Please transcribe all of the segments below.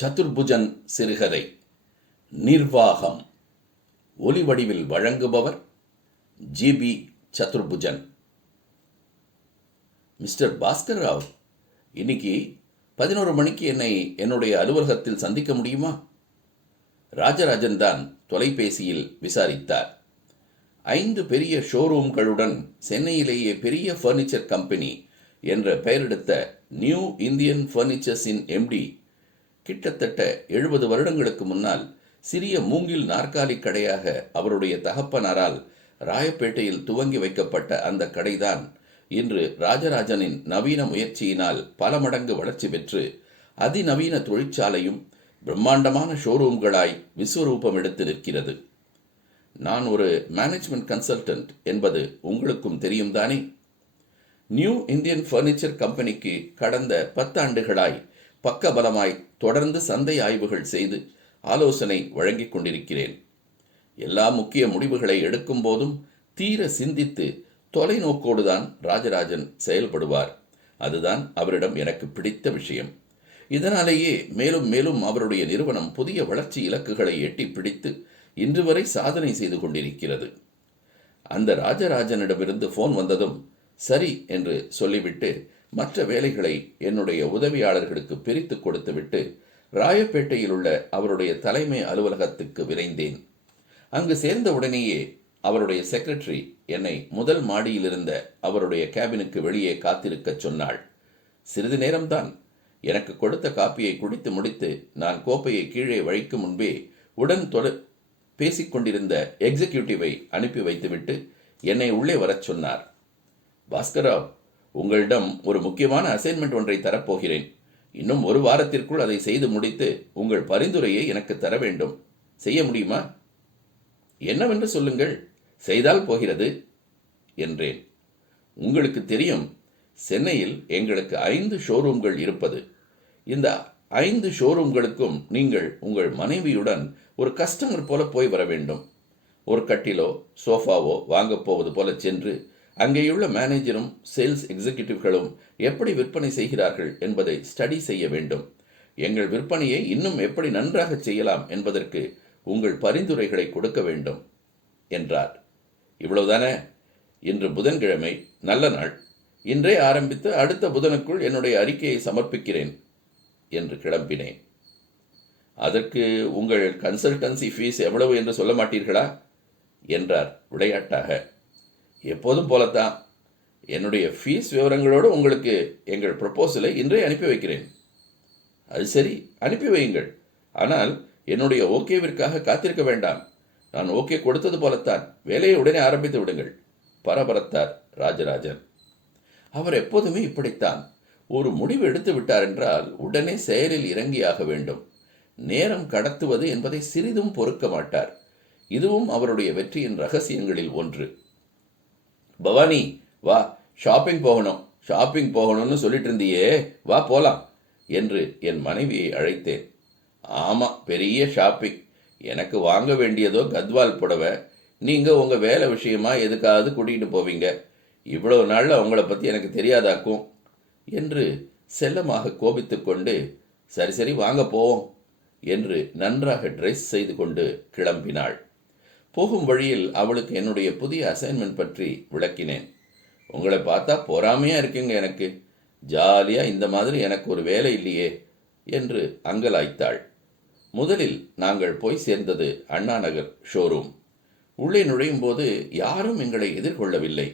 சதுர்புஜன் சிறுகதை. நிர்வாகம். ஒலி வடிவில் வழங்குபவர் ஜிபி சதுர்புஜன். மிஸ்டர் பாஸ்கர் ராவ் இன்னைக்கு பதினோரு மணிக்கு என்னை என்னுடைய அலுவலகத்தில் சந்திக்க முடியுமா? ராஜராஜன் தான் தொலைபேசியில் விசாரித்தார். ஐந்து பெரிய ஷோரூம்களுடன் சென்னையிலேயே பெரிய ஃபர்னிச்சர் கம்பெனி என்ற பெயரெடுத்த நியூ இந்தியன் ஃபர்னிச்சர்ஸின் எம்டி கிட்டத்தட்ட எழுபது வருடங்களுக்கு முன்னால் சிறிய மூங்கில் நாற்காலி கடையாக அவருடைய தகப்பனாரால் ராயப்பேட்டையில் துவங்கி வைக்கப்பட்ட அந்த கடைதான் இன்று ராஜராஜனின் நவீன முயற்சியினால் பல மடங்கு வளர்ச்சி பெற்று அதிநவீன தொழிற்சாலையும் பிரம்மாண்டமான ஷோரூம்களாய் விஸ்வரூபம் எடுத்து நிற்கிறது. நான் ஒரு மேனேஜ்மெண்ட் கன்சல்டன்ட் என்பது உங்களுக்கும் தெரியும் தானே? நியூ இந்தியன் ஃபர்னிச்சர் கம்பெனிக்கு கடந்த பத்தாண்டுகளாய் பக்கபலமாய் தொடர்ந்து சந்தை ஆய்வுகள் செய்து ஆலோசனை வழங்கிக் கொண்டிருக்கிறேன். எல்லா முக்கிய முடிவுகளை எடுக்கும் போதும் தீர சிந்தித்து தொலைநோக்கோடுதான் ராஜராஜன் செயல்படுவார். அதுதான் அவரிடம் எனக்கு பிடித்த விஷயம். இதனாலேயே மேலும் மேலும் அவருடைய நிறுவனம் புதிய வளர்ச்சி இலக்குகளை எட்டி பிடித்து இன்று வரை சாதனை செய்து கொண்டிருக்கிறது. அந்த ராஜராஜனிடமிருந்து ஃபோன் வந்ததும் சரி என்று சொல்லிவிட்டு மற்ற வேலைகளை என்னுடைய உதவியாளர்களுக்கு பிரித்து கொடுத்துவிட்டு ராயப்பேட்டையில் உள்ள அவருடைய தலைமை அலுவலகத்துக்கு விரைந்தேன். அங்கு சேர்ந்த உடனேயே அவருடைய செக்ரட்டரி என்னை முதல் மாடியிலிருந்த அவருடைய கேபினுக்கு வெளியே காத்திருக்கச் சொன்னாள். சிறிது நேரம்தான் எனக்கு கொடுத்த காப்பியை குடித்து முடித்து நான் கோப்பையை கீழே வழிக்கும் முன்பே உடன் தொட பேசிக்கொண்டிருந்த எக்ஸிக்யூட்டிவை அனுப்பி வைத்துவிட்டு என்னை உள்ளே வரச் சொன்னார். பாஸ்கராவ் உங்களிடம் ஒரு முக்கியமான அசைன்மெண்ட் ஒன்றை தரப்போகிறேன். இன்னும் ஒரு வாரத்திற்குள் அதை செய்து முடித்து உங்கள் பரிந்துரையை எனக்கு தர வேண்டும். செய்ய முடியுமா? என்னவென்று சொல்லுங்கள். செய்தால் போகிறது என்றேன். உங்களுக்கு தெரியும் சென்னையில் எங்களுக்கு ஐந்து ஷோரூம்கள் இருப்பது. இந்த ஐந்து ஷோரூம்களுக்கும் நீங்கள் உங்கள் மனைவியுடன் ஒரு கஸ்டமர் போல போய் வர வேண்டும். ஒரு கட்டிலோ சோஃபாவோ வாங்கப் போவது போல சென்று அங்கேயுள்ள மேனேஜரும் சேல்ஸ் எக்ஸிகியூட்டிவ்களும் எப்படி விற்பனை செய்கிறார்கள் என்பதை ஸ்டடி செய்ய வேண்டும். எங்கள் விற்பனையை இன்னும் எப்படி நன்றாக செய்யலாம் என்பதற்கு உங்கள் பரிந்துரைகளை கொடுக்க வேண்டும் என்றார். இவ்வளவுதானே? இன்று புதன்கிழமை நல்ல நாள். இன்றே ஆரம்பித்து அடுத்த புதனுக்குள் என்னுடைய அறிக்கையை சமர்ப்பிக்கிறேன் என்று கிளம்பினேன். அதற்கு உங்கள் கன்சல்டன்சி ஃபீஸ் எவ்வளவு என்று சொல்ல மாட்டீர்களா? என்றார் விளையாட்டாக. எப்போதும் போலத்தான். என்னுடைய ஃபீஸ் விவரங்களோடு உங்களுக்கு எங்கள் ப்ரப்போசலை இன்றே அனுப்பி வைக்கிறேன். அது சரி அனுப்பி வையுங்கள். ஆனால் என்னுடைய ஓகேவிற்காக காத்திருக்க வேண்டாம். நான் ஓகே கொடுத்தது போலத்தான். வேலையை உடனே ஆரம்பித்து விடுங்கள். பரபரத்தார் ராஜராஜன். அவர் எப்போதுமே இப்படித்தான். ஒரு முடிவு எடுத்து விட்டார் என்றால் உடனே செயலில் இறங்கியாக வேண்டும். நேரம் கடத்துவது என்பதை சிறிதும் பொறுக்க மாட்டார். இதுவும் அவருடைய வெற்றியின் ரகசியங்களில் ஒன்று. பவானி வா ஷாப்பிங் போகணும் ஷாப்பிங் போகணும்னு சொல்லிட்டு இருந்தியே வா போலாம் என்று என் மனைவியை அழைத்தேன். ஆமாம் பெரிய ஷாப்பிங். எனக்கு வாங்க வேண்டியதோ கத்வால் புடவை. நீங்கள் உங்கள் வேலை விஷயமா எதுக்காவது கூட்டிகிட்டு போவீங்க. இவ்வளோ நாளில் உங்களை பற்றி எனக்கு தெரியாதாக்கும் என்று செல்லமாக கோபித்துக்கொண்டு சரி சரி வாங்க போவோம் என்று நன்றாக ட்ரெஸ் செய்து கொண்டு கிளம்பினாள். போகும் வழியில் அவளுக்கு என்னுடைய புதிய அசைன்மெண்ட் பற்றி விளக்கினேன். உங்களை பார்த்தா பொறாமையாக இருக்குங்க எனக்கு. ஜாலியாக இந்த மாதிரி எனக்கு ஒரு வேலை இல்லையே என்று அங்கலாய்த்தாள். முதலில் நாங்கள் போய் சேர்ந்தது அண்ணா நகர் ஷோரூம் உள்ளே நுழையும் போது யாரும் எங்களை எதிர்கொள்ளவில்லை.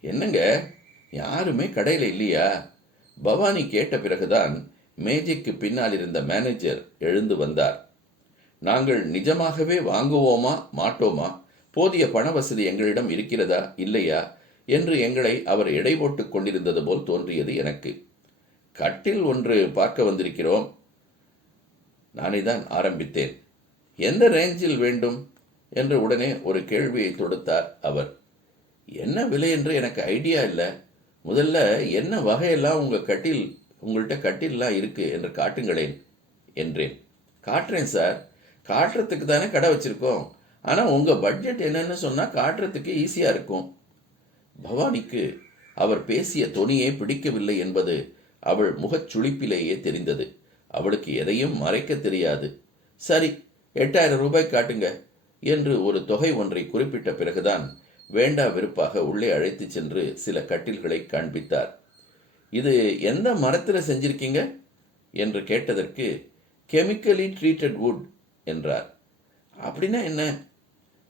என்னங்க? யாருமே கடையில் இல்லையா? பவானி கேட்ட பிறகுதான் மேஜைக்கு பின்னால் இருந்த மேனேஜர் எழுந்து வந்தார். நாங்கள் நிஜமாகவே வாங்குவோமா மாட்டோமா? போதிய பண வசதி எங்களிடம் இருக்கிறதா இல்லையா? என்று எங்களை அவர் எடை போட்டுக் கொண்டிருந்தது போல் தோன்றியது எனக்கு. கட்டில் ஒன்று பார்க்க வந்திருக்கிறோம். நானே தான் ஆரம்பித்தேன். எந்த ரேஞ்சில் வேண்டும்? என்று உடனே ஒரு கேள்வியை தொடுத்தார் அவர். என்ன விலை என்று எனக்கு ஐடியா இல்லை. முதல்ல என்ன வகையெல்லாம் உங்கள் கட்டில் உங்கள்கிட்ட கட்டில்லாம் இருக்குது என்று காட்டுங்களேன் என்றேன். காட்டுறேன் சார். காட்டுறதுக்கு தானே கடை வச்சுருக்கோம். ஆனால் உங்கள் பட்ஜெட் என்னன்னு சொன்னால் காட்டுறதுக்கு ஈஸியாக இருக்கும். பவானிக்கு அவர் பேசிய துணியே பிடிக்கவில்லை என்பது அவள் முகச்சுளிப்பிலேயே தெரிந்தது. அவளுக்கு எதையும் மறைக்க தெரியாது. சரி எட்டாயிரம் ரூபாய் காட்டுங்க என்று ஒரு தொகை ஒன்றை குறிப்பிட்ட பிறகுதான் வேண்டா விருப்பாக உள்ளே அழைத்துச் சென்று சில கட்டில்களை காண்பித்தார். இது எந்த மரத்தில் செஞ்சிருக்கீங்க? என்று கேட்டதற்கு கெமிக்கலி ட்ரீட்டட் வுட் என்றார். அப்படின்னா என்ன?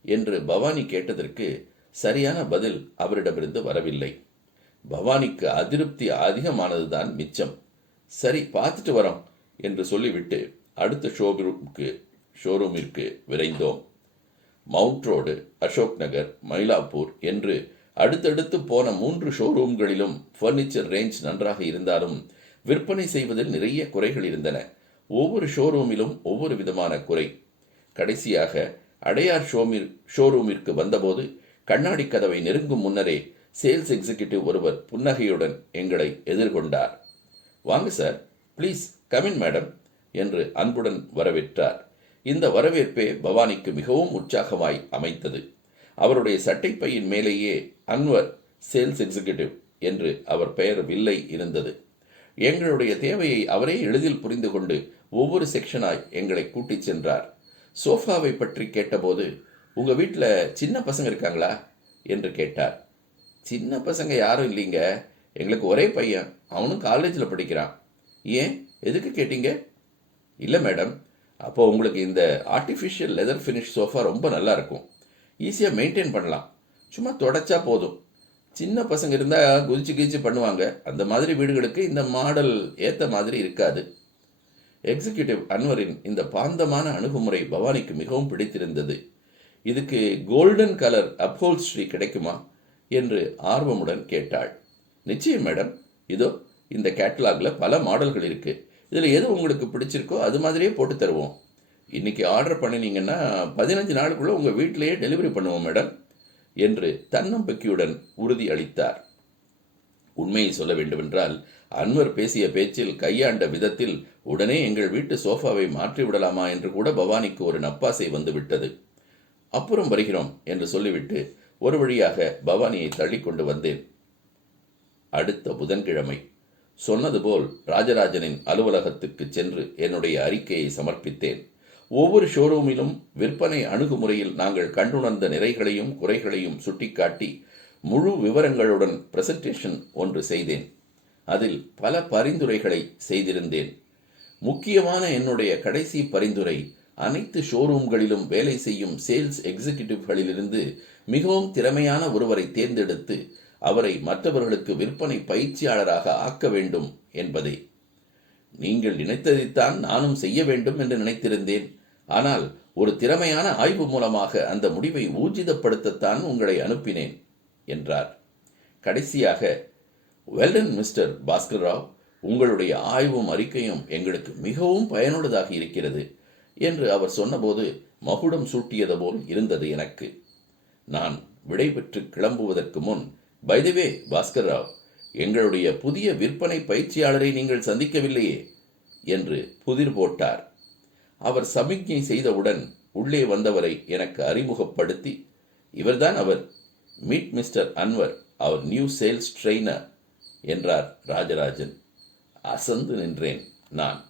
என்று பவானி கேட்டதற்கு சரியான பதில் அவரிடமிருந்து வரவில்லை. பவானிக்கு அதிருப்தி அதிகமானதுதான் மிச்சம். சரி பார்த்துட்டு வரோம் என்று சொல்லிவிட்டு அடுத்த ஷோரூமுக்கு ஷோரூமிற்கு விரைந்தோம். மவுண்ட் ரோடு அசோக் நகர் மயிலாப்பூர் என்று அடுத்தடுத்து போன மூன்று ஷோரூம்களிலும் ஃபர்னிச்சர் ரேஞ்ச் நன்றாக இருந்தாலும் விற்பனை செய்வதில் நிறைய குறைகள் இருந்தன. ஒவ்வொரு ஷோரூமிலும் ஒவ்வொரு விதமான குறை. கடைசியாக அடையார் ஷோமில் ஷோரூமிற்கு வந்தபோது கண்ணாடி கதவை நெருங்கும் முன்னரே சேல்ஸ் எக்ஸிகியூட்டிவ் ஒருவர் புன்னகையுடன் எங்களை எதிர்கொண்டார். வாங்க சார். ப்ளீஸ் கமின் மேடம் என்று அன்புடன் வரவேற்றார். இந்த வரவேற்பே பவானிக்கு மிகவும் உற்சாகமாய் அமைத்தது. அவருடைய சட்டைப்பையின் மேலேயே அன்வர் சேல்ஸ் எக்ஸிகியூட்டிவ் என்று அவர் பெயர் வில்லை இருந்தது. எங்களுடைய தேவையை அவரே எளிதில் புரிந்து கொண்டு ஒவ்வொரு செக்ஷனாய் எங்களை கூட்டிச் சென்றார். சோஃபாவை பற்றி கேட்டபோது உங்கள் வீட்டில் சின்ன பசங்க இருக்காங்களா? என்று கேட்டார். சின்ன பசங்க யாரும் இல்லைங்க. எங்களுக்கு ஒரே பையன். அவனும் காலேஜில் படிக்கிறான். ஏன்? எதுக்கு கேட்டீங்க? இல்லை மேடம். அப்போ உங்களுக்கு இந்த ஆர்டிஃபிஷியல் லெதர் ஃபினிஷ் சோஃபா ரொம்ப நல்லா இருக்கும். ஈஸியாக மெயின்டைன் பண்ணலாம். சும்மா தொடச்சா போதும். சின்ன பசங்க இருந்தால் குதிச்சு கிதிச்சு பண்ணுவாங்க. அந்த மாதிரி வீடுகளுக்கு இந்த மாடல் ஏற்ற மாதிரி இருக்காது. எக்ஸிக்யூட்டிவ் அன்வரின் இந்த பாந்தமான அணுகுமுறை பவானிக்கு மிகவும் பிடித்திருந்தது. இதுக்கு கோல்டன் கலர் அப்ஹோல்ஸ்ட்ரி கிடைக்குமா என்று ஆர்வமுடன் கேட்டாள். நிச்சயம் மேடம் இதோ இந்த கேட்லாகில் பல மாடல்கள் இருக்குது இதில் எது உங்களுக்கு பிடிச்சிருக்கோ அது மாதிரியே போட்டு தருவோம். இன்னைக்கு ஆர்டர் பண்ணினீங்கன்னா பதினஞ்சு நாளுக்குள்ளே உங்கள் வீட்டிலேயே டெலிவரி பண்ணுவோம் மேடம் என்று தன்னம்பிக்கையுடன் உறுதி அளித்தார். உண்மையை சொல்ல வேண்டுமென்றால் அன்வர் பேசிய பேச்சில் கையாண்ட விதத்தில் உடனே எங்கள் வீட்டு சோஃபாவை மாற்றி விடலாமா என்று கூட பவானிக்கு ஒரு நப்பாசை வந்துவிட்டது. அப்புறம் வருகிறோம் என்று சொல்லிவிட்டு ஒரு வழியாக பவானியை தள்ளி கொண்டு வந்தேன். அடுத்த புதன்கிழமை. சொன்னது போல் ராஜராஜனின் அலுவலகத்துக்கு சென்று என்னுடைய அறிக்கையை சமர்ப்பித்தேன். ஒவ்வொரு ஷோரூமிலும் விற்பனை அணுகுமுறையில் நாங்கள் கண்டுணர்ந்த நிறைகளையும் குறைகளையும் சுட்டிக்காட்டி முழு விவரங்களுடன் பிரசன்டேஷன் ஒன்று செய்தேன். அதில் பல பரிந்துரைகளை செய்திருந்தேன். முக்கியமான என்னுடைய கடைசி பரிந்துரை அனைத்து ஷோரூம்களிலும் வேலை செய்யும் சேல்ஸ் எக்ஸிகியூட்டிவ்களிலிருந்து மிகவும் திறமையான ஒருவரை தேர்ந்தெடுத்து அவரை மற்றவர்களுக்கு விற்பனை பயிற்சியாளராக ஆக்க வேண்டும் என்பதே. நீங்கள் நினைத்ததைத்தான் நானும் செய்ய வேண்டும் என்று நினைத்திருந்தேன். ஆனால் ஒரு திறமையான ஆய்வு மூலமாக அந்த முடிவை ஊர்ஜிதப்படுத்தத்தான் உங்களை அனுப்பினேன் என்றார். கடைசியாக வெல்டன் மிஸ்டர் பாஸ்கர் ராவ் உங்களுடைய ஆய்வும் அறிக்கையும் எங்களுக்கு மிகவும் பயனுள்ளதாக இருக்கிறது என்று அவர் சொன்னபோது மகுடம் சூட்டியது போல் இருந்தது எனக்கு. நான் விடைபெற்று கிளம்புவதற்கு முன் பைதவே பாஸ்கர் ராவ் எங்களுடைய புதிய விற்பனை பயிற்சியாளரை நீங்கள் சந்திக்கவில்லையே என்று புதிர் போட்டார். அவர் சமிக்ஞை செய்தவுடன் உள்ளே வந்தவரை எனக்கு அறிமுகப்படுத்தி இவர்தான் அவர். மீட் மிஸ்டர் அன்வர் அவர் நியூ சேல்ஸ் ட்ரெய்னர் என்றார் ராஜராஜன். அசந்து நின்றேன் நான்.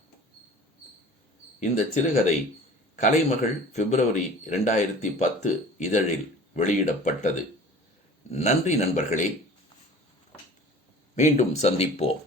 இந்த சிறுகதை கலைமகள் பிப்ரவரி இரண்டாயிரத்தி பத்து இதழில் வெளியிடப்பட்டது. நன்றி நண்பர்களே. மீண்டும் சந்திப்போம்.